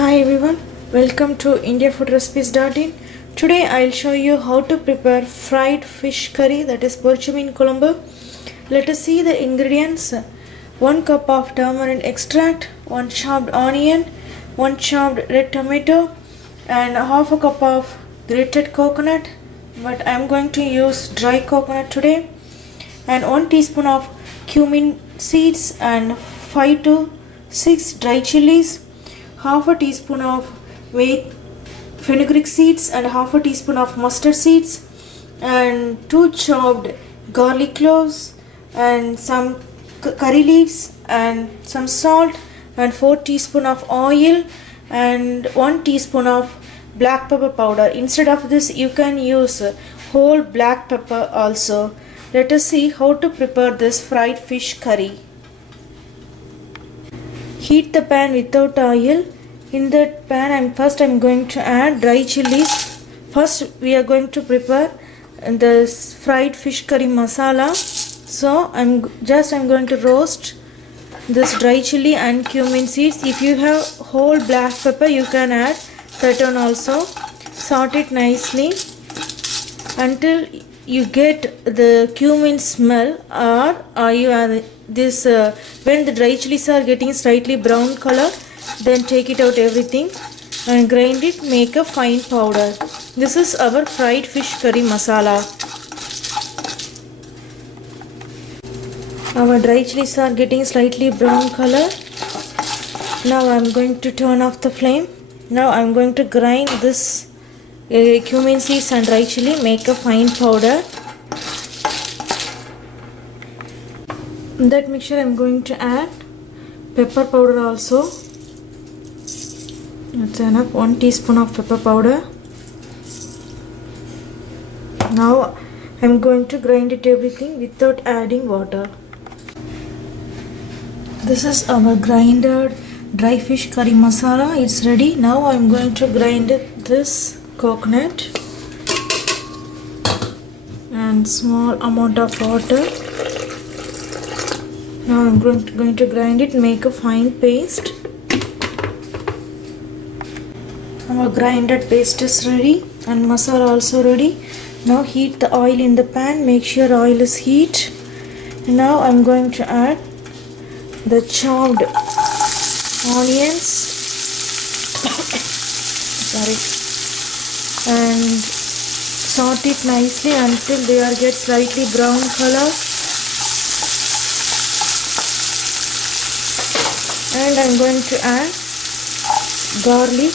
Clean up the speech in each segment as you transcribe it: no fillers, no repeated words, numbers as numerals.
Hi everyone, welcome to indiafoodrecipes.in. Today I'll show you how to prepare fried fish curry, that is meen kulambu. Let us see the ingredients. 1 cup of turmeric extract, 1 chopped onion, 1 chopped red tomato, and half a cup of grated coconut, but I'm going to use dry coconut today, and 1 teaspoon of cumin seeds and 5 to 6 dry chilies, half a teaspoon of fenugreek seeds and half a teaspoon of mustard seeds, and 2 chopped garlic cloves and some curry leaves and some salt and 4 teaspoon of oil and 1 teaspoon of black pepper powder. Instead of this you can use whole black pepper also. Let us see how to prepare this fried fish curry. Heat the pan without oil. In that pan I'm going to add dry chilies. First we are going to prepare this fried fish curry masala. So I'm going to roast this dry chili and cumin seeds. If you have whole black pepper you can add that one also. Sort it nicely until you get the cumin smell, or you add this when the dry chilies are getting slightly brown color, then take it out everything and grind it, make a fine powder. This is our fried fish curry masala. Our dry chilies are getting slightly brown color. Now I'm going to turn off the flame. Now I'm going to grind this cumin seeds and dry chili, make a fine powder. In that mixture I'm going to add pepper powder also. That's enough, 1 teaspoon of pepper powder. Now I'm going to grind it everything without adding water. This is our grinded dry fish curry masala. It's ready. Now I'm going to grind this coconut and small amount of water. Now I'm going to grind it, make a fine paste. Our grinded paste is ready and masala also ready. Now heat the oil in the pan, make sure oil is heat. Now I'm going to add the chopped onions and saute it nicely until they get slightly brown color. And I'm going to add garlic,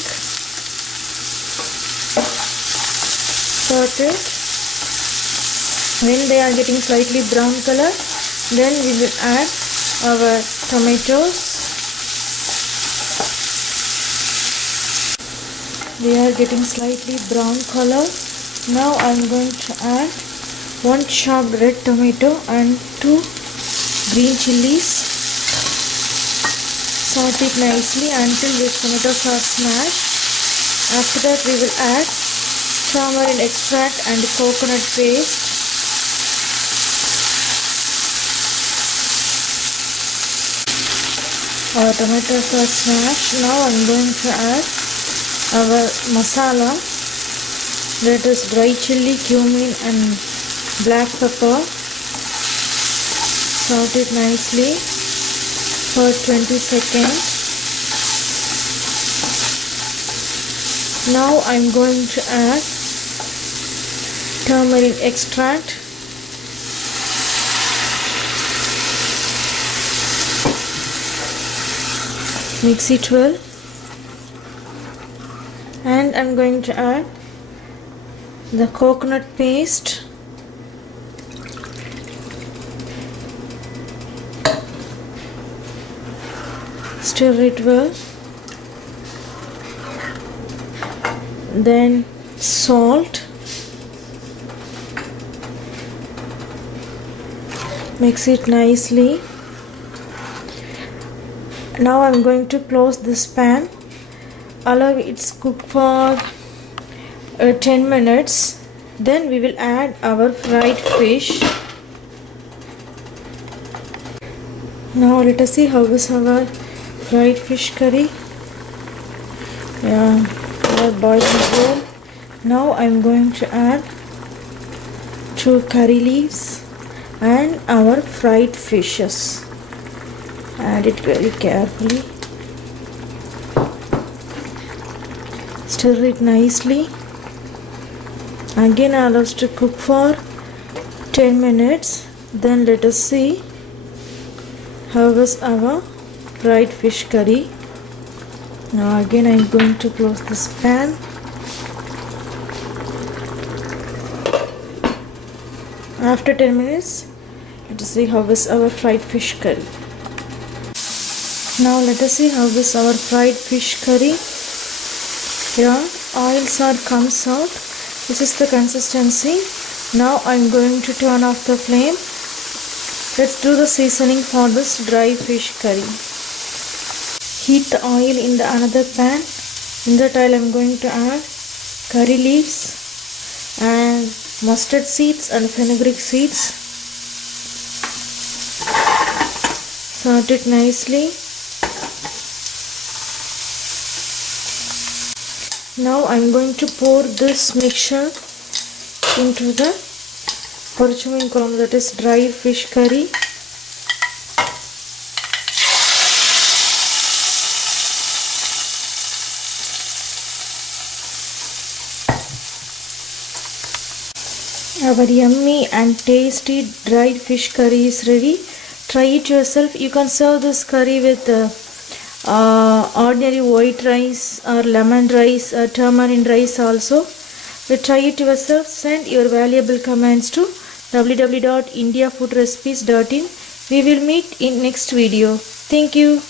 saute it. When they are getting slightly brown color, then we will add our tomatoes. They are getting slightly brown color. Now I'm going to add 1 chopped red tomato and 2 green chilies. Saute it nicely until the tomatoes are smashed. After that we will add turmeric extract and coconut paste. Our tomatoes are smashed. Now I'm going to add our masala, that is dry chili, cumin and black pepper. Saute it nicely for 20 seconds. Now I'm going to add turmeric extract. Mix it well. And I'm going to add the coconut paste. Stir it well. Then salt. Mix it nicely. Now I'm going to close this pan. Allow it to cook for 10 minutes. Then we will add our fried fish. Now let us see how is our fried fish curry. Yeah, our boiling bowl. Now I'm going to add 2 curry leaves and our fried fishes. Add it very carefully. Stir it nicely. Again allow us to cook for 10 minutes. Then let us see how was our fried fish curry. Now again I am going to close this pan. After 10 minutes, let us see how is our fried fish curry. Now let us see how is our fried fish curry. Here oils are comes out. This is the consistency. Now I am going to turn off the flame. Let's do the seasoning for this dry fish curry. Heat the oil in the another pan. In that oil I am going to add curry leaves and mustard seeds and fenugreek seeds. Sort it nicely. Now I am going to pour this mixture into the porcupine kulambu, that is dry fish curry. Our yummy and tasty dried fish curry is ready. Try it yourself. You can serve this curry with ordinary white rice or lemon rice or tamarind rice also. Try it yourself. Send your valuable comments to www.indiafoodrecipes.in. We will meet in next video. Thank you.